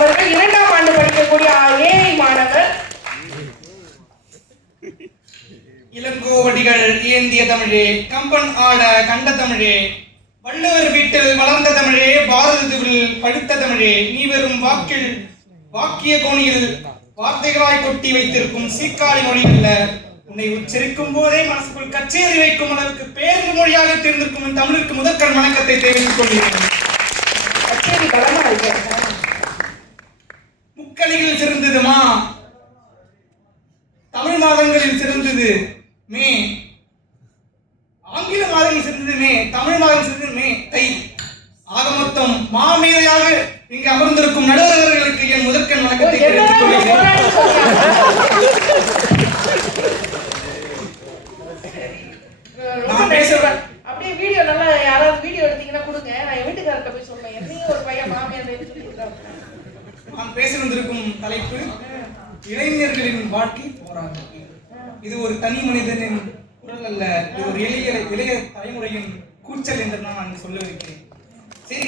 அவர்கள் 2ஆம் ஆண்டு படிக்கக்கூடிய ஏஐ மாணவர். இளங்கோவடிகள் ஏந்திய தமிழே, கம்பன் ஆட கண்ட தமிழே, வள்ளுவர் வீட்டில் வளர்ந்த தமிழே, பாரதத்தில் படுத்த தமிழே, நீ வெறும் வாக்கிய கோணியில் வார்த்தைகளாய் கொட்டி வைத்திருக்கும் சீக்காளி மொழி அல்ல, உன்னை உச்சரிக்கும் போதே மனசுக்குள் கச்சேரி வைக்கும் அளவுக்கு பேருந்து மொழியாக தேர்ந்திருக்கும் தமிழுக்கு முதற்கண் வணக்கத்தை தெரிவித்துக் கொள்கிறேன். கச்சேரி பலமா இருக்கு. முக்கணிகளில் சிறந்தது மா, தமிழ் மாதங்களில் சிறந்தது மே, ஆங்கில மாதங்களில் சிறந்தது மே, தமிழ் மாதம் சிறந்தது மே, தை. ஆக மொத்தம் மாமேதையாக இங்கு அமர்ந்திருக்கும் நடுவர்களுக்கு என் முதற்கண் வணக்கத்தை தெரிவித்துக் கொள்கிறேன். அப்படியே வீடியோ நல்லா யாராவது வீடியோ எடுத்தீங்கன்னா கொடுங்க, நான் என் வீட்டுக்காரர்கிட்ட போய் சொல்றேன். என்னையும் ஒரு பையன் மாமியார் சொல்லியிருக்காங்க. நான் பேச வந்திருக்கும் தலைப்பு இளைஞர்களின் வாழ்க்கை போராட்டம். இது ஒரு தனி மனிதனின் குரல் அல்ல, இது ஒரு இளைய தலைமுறையின் கூச்சல் என்று நான் சொல்ல வைக்கிறேன். சரி,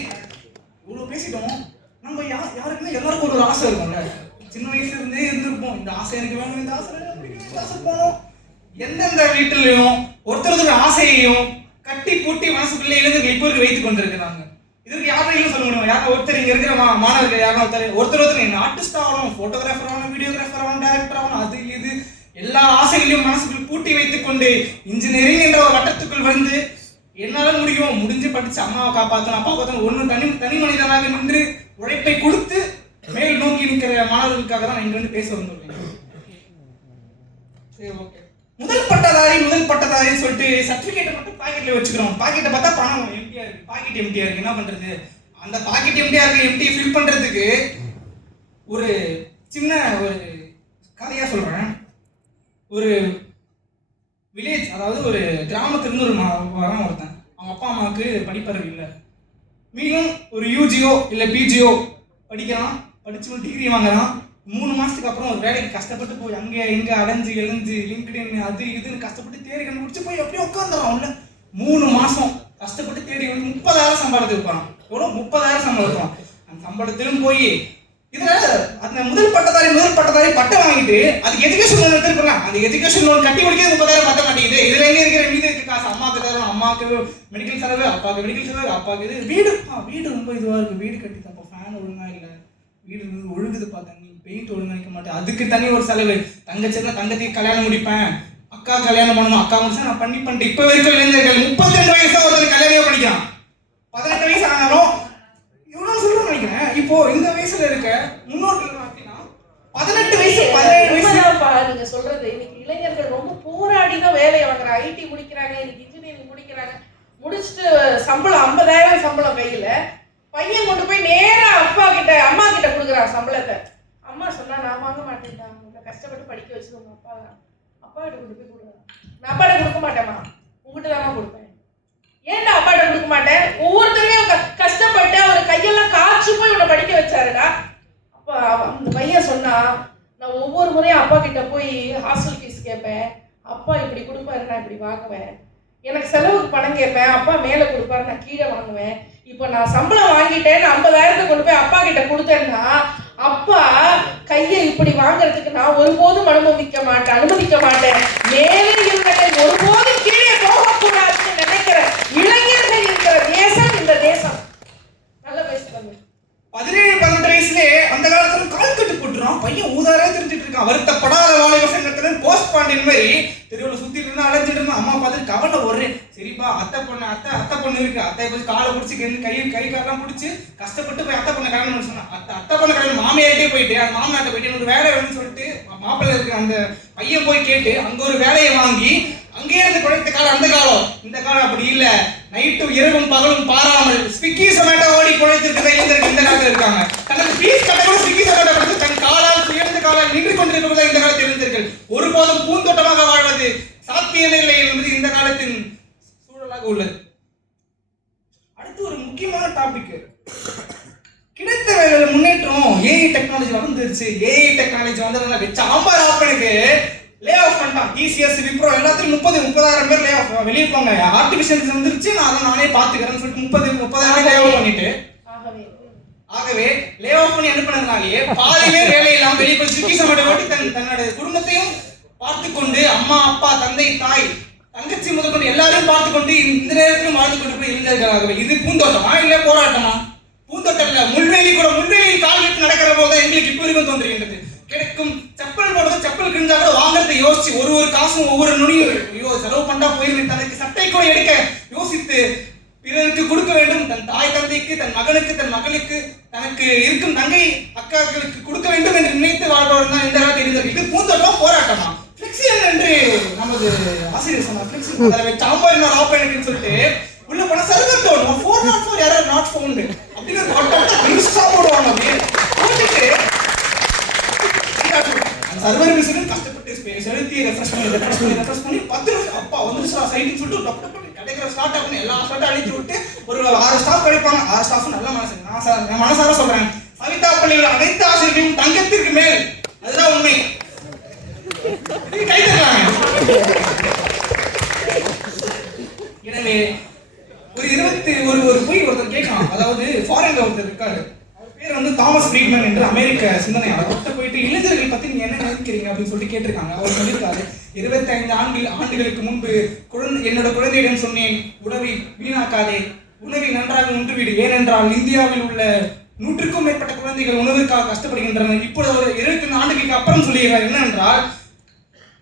இவ்வளவு பேசிட்டோம். நம்ம யாருக்குமே எல்லாருக்கும் ஒரு ஆசை இருக்கும்ல, சின்ன வயசுல இருந்தே இருந்திருப்போம். இந்த ஆசை எனக்கு வேணும், இந்த ஆசை போனோம். எந்தெந்த வீட்டிலையும் ஒருத்தர் ஆசையையும் கட்டி பூட்டி மனசுக்குள்ளே இளைஞர்கள் இப்போ வைத்துக் கொண்டிருக்கிறாங்க. இதுக்கு யாரையும் சொல்ல முடியும். யாரும் ஒருத்தர் இங்க இருக்கிற மாணவர்கள் யாரும் ஒருத்தர் என்ன ஆர்டிஸ்ட் ஆகணும், போட்டோகிராஃபர் ஆகணும், வீடியோகிராஃபர் ஆகணும், டைரக்டர் ஆகணும், அது இது எல்லா ஆசைகளையும் மனசுக்குள் பூட்டி வைத்துக் கொண்டு இன்ஜினியரிங் என்ற ஒரு வட்டத்துக்குள் வந்து என்னால முடிஞ்சு படிச்சு அம்மாவை காப்பாற்றணும், அப்பா காப்பாற்றணும், ஒன்னும் தனி மனிதனாக நின்று உழைப்பை கொடுத்து மேல் நோக்கி நிற்கிற மாணவர்களுக்காக தான் இங்க வந்து பேச வந்துள்ளேன். சரி, ஓகே. முதல் பட்டதாரி சொல்லிட்டு சர்டிபிகேட்டை மட்டும் பாக்கெட்ல வச்சுக்கிறோம். பாக்கெட்டை பார்த்தா பணம் எம்டியா இருக்கு, பாக்கெட் எம்டியா இருக்கு. என்ன பண்றது? அந்த பாக்கெட் எம்டியா இருக்கு, எம்டியை ஃபில் பண்றதுக்கு ஒரு சின்ன ஒரு கதையா சொல்றேன். ஒரு வில்லேஜ், அதாவது ஒரு கிராமத்திலிருந்து வரவன் ஒருத்தன். அவங்க அப்பா அம்மாவுக்கு படிப்பறிவு இல்லை. மீண்டும் ஒரு யூஜியோ இல்லை பிஜியோ படிக்கிறான், படிச்சு டிகிரி வாங்குறான். 3 மாசத்துக்கு அப்புறம் ஒரு வேலைக்கு கஷ்டப்பட்டு போய் அங்கே எங்கே அலைஞ்சு லிங்க்டின் அது இதுன்னு கஷ்டப்பட்டு தேடி கண்டுபிடிச்சு போய் அப்படியே உட்காந்துறான். உள்ள 3 மாசம் கஷ்டப்பட்டு தேடி 30,000 சம்பளத்துக்கு இருப்பான். எவ்வளோ 30,000 சம்பளம் இருப்பான். அந்த சம்பளத்திலும் போய் இதுல அந்த முதல் பட்டதாரி பட்டம் வாங்கிட்டு அதுக்கு எஜுகேஷன் லோன் எடுத்துருக்கலாம். அந்த எஜுகேஷன் லோன் கட்டி முடிக்கிறது 30,000 பட்ட மாட்டேங்குது. இதுல எங்க இருக்கிற மீது இருக்கு காசு? அம்மாவுக்கு தரும், அம்மாவுக்கு மெடிக்கல் செலவு, அப்பாவுக்கு மெடிக்கல் செலவு, அப்பாவுக்கு இது வீடு ரொம்ப இதுவா இருக்கு. வீடு கட்டி தப்பா, ஃபேன் ஒழுங்கா இல்லை, வீடு ஒழுகுதுப்பா, தண்ணி பெயிண்ட் ஒழுங்கா வைக்க மாட்டேன், அதுக்கு தனி ஒரு செலவு. தங்கச்சிருந்தா தங்கத்துக்கு கல்யாணம் முடிப்பேன், அக்கா கல்யாணம் பண்ணணும், அக்கா முடிச்சா நான் பண்ணிட்டு இப்ப வரைக்கும் இளைஞர்கள் 32 வயசா ஒருத்தர் கல்யாணம் பண்ணிக்கிறான். 18 வயசு ஆனாலும் இவ்வளவு சொல்ல நினைக்கிறேன். இப்போ இந்த வயசுல இருக்க முன்னோர்கள் பார்த்தீங்கன்னா 18 வயசு 17 வயசு நீங்க சொல்றது. இன்னைக்கு இளைஞர்கள் ரொம்ப போராடி தான் வேலையை வாங்குறாங்க. ஐடி முடிக்கிறாங்க, இன்னைக்கு இன்ஜினியரிங் முடிக்கிறாங்க, முடிச்சுட்டு சம்பளம் 50,000 சம்பளம் கையில. பையன் கொண்டு போய் நேரா அம்மா கிட்ட கொடுக்குறான் சம்பளத்தை. அம்மா சொன்னா நான் வாங்க மாட்டேன்டா, உங்களை கஷ்டப்பட்டு படிக்க வச்சு உங்க அப்பா கிட்ட கொண்டு போய் கொடுக்குறேன். நான் அப்பாட்ட கொடுக்க மாட்டேம்மா, உங்ககிட்ட தானே கொடுப்பேன். ஏன்டா அப்பாட்ட கொடுக்க மாட்டேன்? ஒவ்வொருத்தரையும் கஷ்டப்பட்டு அவர் கையெல்லாம் காய்ச்சி போய் உன்னை படிக்க வச்சாருடா. அப்ப அந்த பையன் சொன்னா, நான் ஒவ்வொரு முறையும் அப்பா கிட்ட போய் ஹாஸ்டல் ஃபீஸ் கேட்பேன், அப்பா இப்படி கொடுப்பாரு, நான் இப்படி வாங்குவேன். எனக்கு செலவுக்கு பணம் கேட்பேன், அப்பா மேலே கொடுப்பாரு, நான் கீழே வாங்குவேன். இப்போ நான் சம்பளம் வாங்கிட்டேன்னு 50,000 கொண்டு போய் அப்பா கிட்ட கொடுத்தேன்னா அப்பா கையை இப்படி வாங்குறதுக்கு நான் ஒருபோதும் அனுமதிக்க மாட்டேன். மேலே இவர்கள் ஒருபோதும் கீழே போகக்கூடாதுன்னு நினைக்கிற இளைஞர்கள் இருக்கிற தேசம் இந்த தேசம். நல்லா பேசுறாங்க. 17-18 வயசுலே அந்த காலத்துல கால் கட்டு போட்டுறான். பையன் ஊதாரா தெரிஞ்சிட்டு இருக்கான். வருத்தப்படாத வாலிப சங்கத்துல போஸ்ட் பாண்டியன் மாதிரி தெருவில் சுத்திட்டு இருந்தா அலைஞ்சிட்டு இருந்தான். அம்மா பார்த்து கவலை ஒரே சரிப்பா, அத்தை பொண்ணு இருக்கு, அத்தை போய் காலை பிடிச்சி கை காலெல்லாம் பிடிச்சி கஷ்டப்பட்டு போய் அத்தை பொண்ணை கல்யாணம் பண்ண சொன்னான். அத்தை பொண்ணை கல்யாணம் மாமியார்ட்டே போயிட்டு அந்த மாமனாட்ட போயிட்டு எனக்கு வேலை வேணும்னு சொல்லிட்டு மாப்பிள்ளை இருக்கிற அந்த பையன் போய் கேட்டு அங்க ஒரு வேலையை வாங்கி அங்கேயே இருந்து குறைத்த காலம் அந்த காலம். இந்த காலம் அப்படி இல்ல. நைட்டும் இரவும் பகலும் பாராமல் ஸ்விக்கி சொமேட்டோ ஓடி குழைத்திருக்கிற இளைஞர்கள் இந்த காலத்தில் இருக்காங்க. தனக்கு ஃபீஸ் கட்டக்கூட ஸ்விக்கி சொமேட்டோ படித்து தன் காலால் சுயர்ந்த காலால் நின்று கொண்டிருப்பது இந்த காலத்தில் இளைஞர்கள். ஒருபோதும் பூந்தோட்டமாக வாழ்வது சாத்தியமில்லை என்பது இந்த காலத்தின் சூழலாக உள்ளது. அடுத்து ஒரு முக்கியமான டாபிக், கிடைத்த வேலையில முன்னேற்றம். ஏஐ டெக்னாலஜி வந்துருச்சு. ஏஐ டெக்னாலஜி வந்ததுனால சாம்பார் ஆப்பனுக்கு லே ஆஃப் பண்ணிட்டான். டிசிஎஸ் விப்ரோ எல்லாத்தையும் 30,000 பேர் லே ஆஃப் வெளியே போங்க. ஆர்டிஃபிஷியல் வந்துருச்சு, நான் நானே பாத்துக்கிறேன்னு சொல்லிட்டு 30,000 லே ஆஃப் பண்ணிட்டு ஆகவே லே ஆஃப் பண்ணி அனுப்பினதுனாலேயே பாதி பேர் வேலை இல்லாம வெளியே போய் சுக்கி சமையல் ஓட்டி தன்னோட குடும்பத்தையும் பார்த்து கொண்டு அம்மா அப்பா தந்தை தாய் தங்கச்சி முதற்கொண்டு எல்லாரையும் பார்த்து கொண்டு இந்த நேரத்திலும் வாழ்ந்து கொண்டு போய் இருந்திருக்கிறார்கள். இது பூந்தோட்டமா இல்ல போராட்டமா? பூந்தோட்டம் இல்ல, முள்வேலியில் கால் வைத்து நடக்கிற போது எங்களுக்கு இப்போ இருக்கும் தோன்றுகின்றது. கிடைக்கும் செப்பல் போடுறது, செப்பல் கிழிஞ்சா கூட வாங்கறதை யோசிச்சு ஒரு காசும் ஒவ்வொரு நுனியும் செலவு பண்ணா போயிருந்து தனக்கு சட்டை கூட எடுக்க யோசித்து பிறருக்கு கொடுக்க வேண்டும். தன் தாய் தந்தைக்கு, தன் மகனுக்கு, தன் மகளுக்கு, தனக்கு இருக்கும் தங்கை அக்காக்களுக்கு கொடுக்க வேண்டும் என்று நினைத்து வாழ்பவர் தான் இந்த காலத்தில் இருந்திருக்கு. இது பூந்தோட்டம் போராட்டமா? பிளெக்சியல் என்று நமது ஆசிரியர் சொன்னார். பிளெக்சியல் அதை சாம்பார் என்ன ராப் எனக்குன்னு சொல்லிட்டு உள்ள போன சர்வர் டோன் 404 யாராவது நாட் ஃபவுண்ட் அப்படின்னு போடுவாங்க. அப்படியே போட்டுட்டு சர்வர் மிஷினும் கஷ்டப்பட்டு ஸ்பேஸ் எழுதி ரெஃப்ரெஷ் பண்ணி 10 நிமிஷம் அப்பா வந்துருச்சா சைட்டுன்னு சொல்லிட்டு டப்பு டப்பு கிடைக்கிற ஸ்டார்ட் ஆகணும். எல்லா ஸ்டார்ட்டும் அழித்து விட்டு ஒரு 6 ஸ்டாஃப் கிடைப்பாங்க. 6 ஸ்டாஃப் நல்ல மனசு. நான் மனசார சொல்றேன், சவிதா பள்ளியில் அனைத்து ஆசிரியர்களும் தங்கத்திற்கு மேல். அதுதான் உண்மை. எனவே ஒரு போய் ஒருத்தர் கேட்கலாம். அதாவது ஃபாரின்ல ஒருத்தர் இருக்காரு, பேர் வந்து தாமஸ் ஃப்ரீட்மேன் என்று அமெரிக்க சிந்தனையாளர். அவர்கிட்ட போயிட்டு இளைஞர்கள் பத்தி நீங்க என்ன நினைக்கிறீங்க அப்படின்னு சொல்லிட்டு கேட்டிருக்காங்க. அவர் சொல்லியிருக்காரு, 25 ஆண்டுகளுக்கு முன்பு என்னோட குழந்தையிடம் சொன்னேன், உணவை வீணாக்காதே, உணவை நன்றாக உண்டுவிடு. ஏனென்றால் இந்தியாவில் உள்ள 100க்கும் மேற்பட்ட குழந்தைகள் உணவுக்காக கஷ்டப்படுகின்றனர். இப்பொழுது ஒரு 25 ஆண்டுகளுக்கு அப்புறம் சொல்லுகிறார் என்னென்றால்,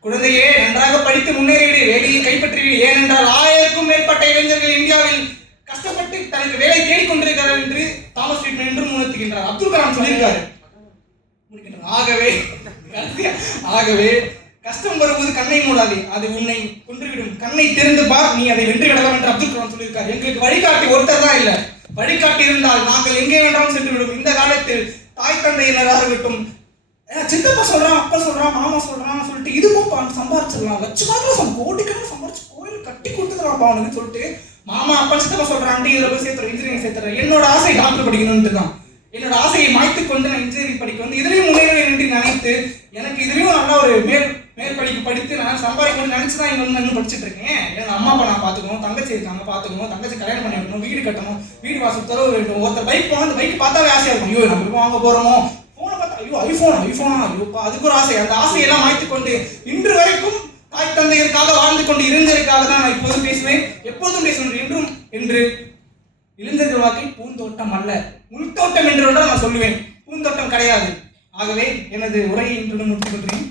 குழந்தையே நன்றாக படித்து முன்னேறிவிடு, வேலையை கைப்பற்றிவிடு. ஏனென்றால் 1000க்கும் மேற்பட்ட இளைஞர்கள் இந்தியாவில் கஷ்டப்பட்டு தனக்கு வேலை தேடிக்கொண்டிருக்கிறார் என்று தாமஸ் ஃப்ரீட்மேன் என்று உணர்த்துகின்றார். அப்துல் கலாம் சொல்லியிருக்காரு. ஆகவே கஷ்டம் வரும்போது கண்ணை மூடாதே, அது உன்னை கொன்றுவிடும். கண்ணை திறந்து பார், நீ அதை வென்று விடலாம் என்று அப்துல் கலாம் சொல்லியிருக்காரு. எங்களுக்கு வழிகாட்டி ஒருத்தர் தான் இல்ல, வழிகாட்டி இருந்தால் நாங்கள் எங்கே வேண்டாலும் சென்று விடும். இந்த காலத்தில் தாய் தந்தையினராக இருக்கட்டும், சித்தப்பா சொல்றான், அப்பா சொல்றான், மாமா சொல்றான் சொல்லிட்டு இது போப்பா சம்பாரிச்சிடலாம், லட்சக்கணக்கில் கோடிக்கணக்கில் சம்பாரிச்சு கோயில் கட்டி கொடுத்துக்கலாம் அவனுக்கு சொல்லிட்டு மாமா அப்பா சித்தப்பா சொல்றான்ட்டு இதுல போய் சேர்த்துறேன், இன்ஜினியரிங் சேர்த்துறேன். என்னோட ஆசை டாக்டர் படிக்கணும்னு தான். என்னோட ஆசையை மாய்த்து கொண்டு நான் இன்ஜினியரிங் படிக்க வந்து இதுலயும் முன்னேறுவேன் என்று நினைத்து எனக்கு இதுலயும் நல்லா ஒரு மேற்படிப்பு படித்து நான் சம்பாதிக்கணும்னு நினைச்சுதான் இங்க வந்து படிச்சுட்டு இருக்கேன். எங்க அம்மா அப்பா நான் பாத்துக்கணும், தங்கச்சி இருக்காங்க பாத்துக்கணும், தங்கச்சி கல்யாணம் பண்ணி வைக்கணும், வீடு கட்டணும், வீடு வாசல் தரவு வேண்டும். ஒருத்தர் பைக் போனா அந்த பைக் பார்த்தாவே ஆசையா இருக்கும், ஐயோ நம்ம வாங்க போறோமோ. போனை பார்த்தா ஐயோ ஐபோனா ஐயோப்பா, அதுக்கு ஒரு ஆசை. அந்த ஆசையெல்லாம் மாய்த்து கொண்டு இன்று வரைக்கும் தாய் தந்தையருக்காக வாழ்ந்து கொண்டு இருந்ததற்காக தான் நான் இப்போதும் பேசுவேன், எப்போதும் பேசுவேன். என்றும் என்று இளைஞர்கள் வாக்கை பூந்தோட்டம் அல்ல, முள்தோட்டம் என்று நான் சொல்லுவேன், பூந்தோட்டம் கிடையாது. ஆகவே எனது உரையை இன்று முடித்துக் கொள்கிறேன்.